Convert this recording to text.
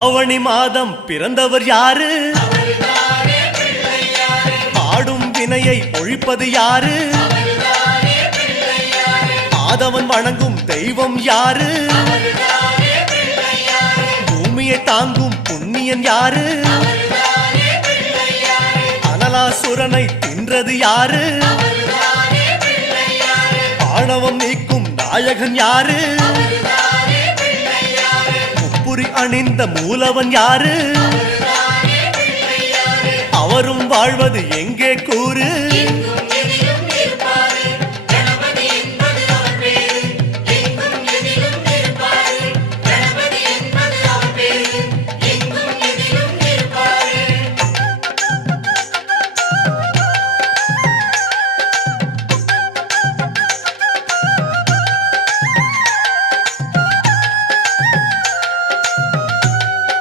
அவனி மாதம் பிறந்தவர் யாரு? ஆடும் வினையை ஒழிப்பது யாரு? ஆதவன் வணங்கும் தெய்வம் யாரு? பூமியை தாங்கும் புண்ணியன் யாரு? அனலாசுரனை தின்றது யாரு? ஆணவம் நீக்கும் நாயகன் யாரு? அணிந்த மூலவன் யாரு? அவரும் வாழ்வது எங்கே கூறு?